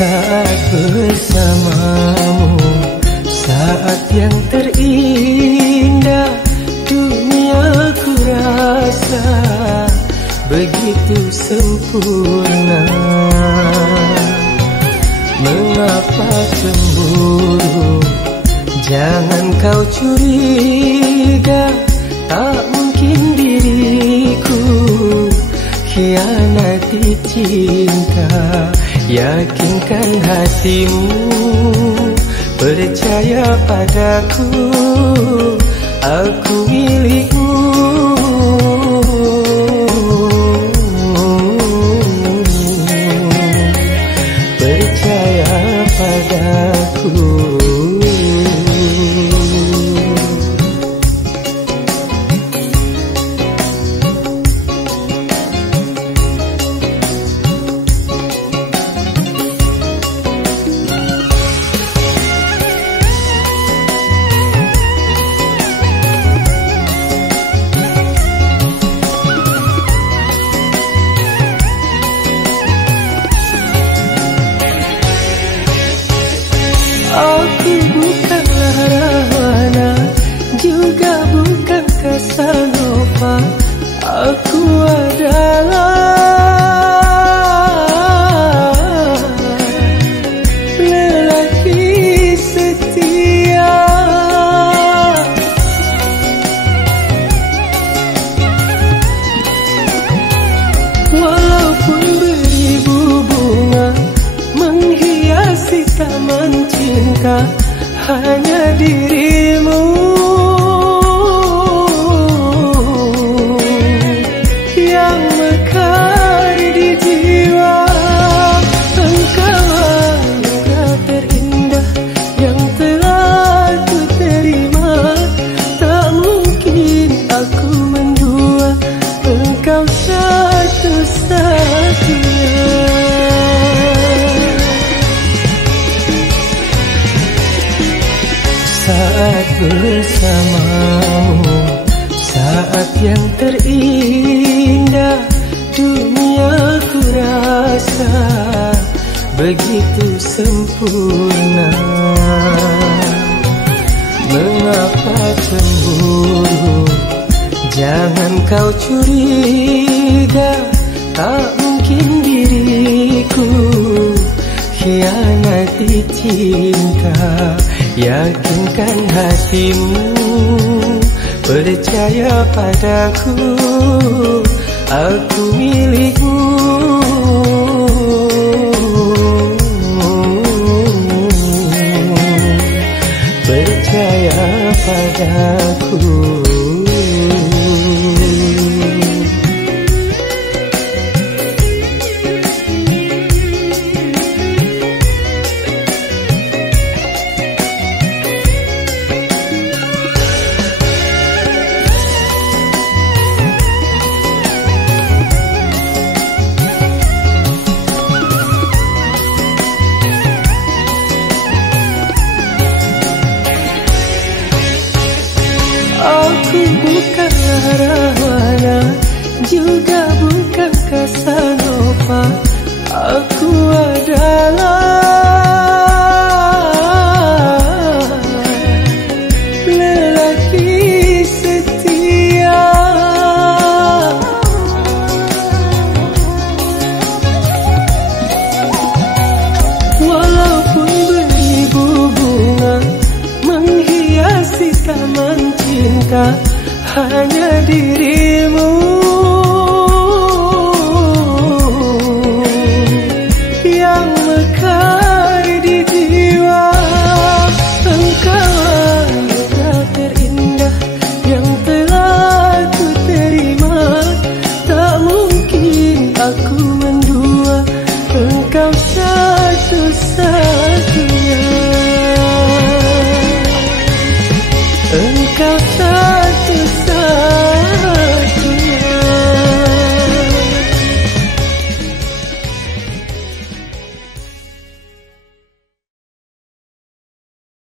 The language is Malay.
Saat bersamamu, saat yang terindah dunia ku rasa begitu sempurna. Mengapa cemburu? Jangan kau curiga, tak mungkin diriku khianati cinta. Yakinkan hatimu, percaya padaku, aku milikmu. Percaya padaku. Aku bukanlah Rahwana, juga bukan Casanova. Aku adalah lelaki setia. Walaupun beribu bunga menghiasi taman cinta, hanya dirimu yang mekar di jiwa. Engkau anugerah terindah yang telah ku terima. Tak mungkin aku mendua, engkau satu-satunya. Saat bersamamu, saat yang terindah dunia ku rasa begitu sempurna. Mengapa cemburu? Jangan kau curiga, tak mungkin diriku khianati cinta. Yakinkan hatimu, percaya padaku, aku milikmu. Percaya padaku.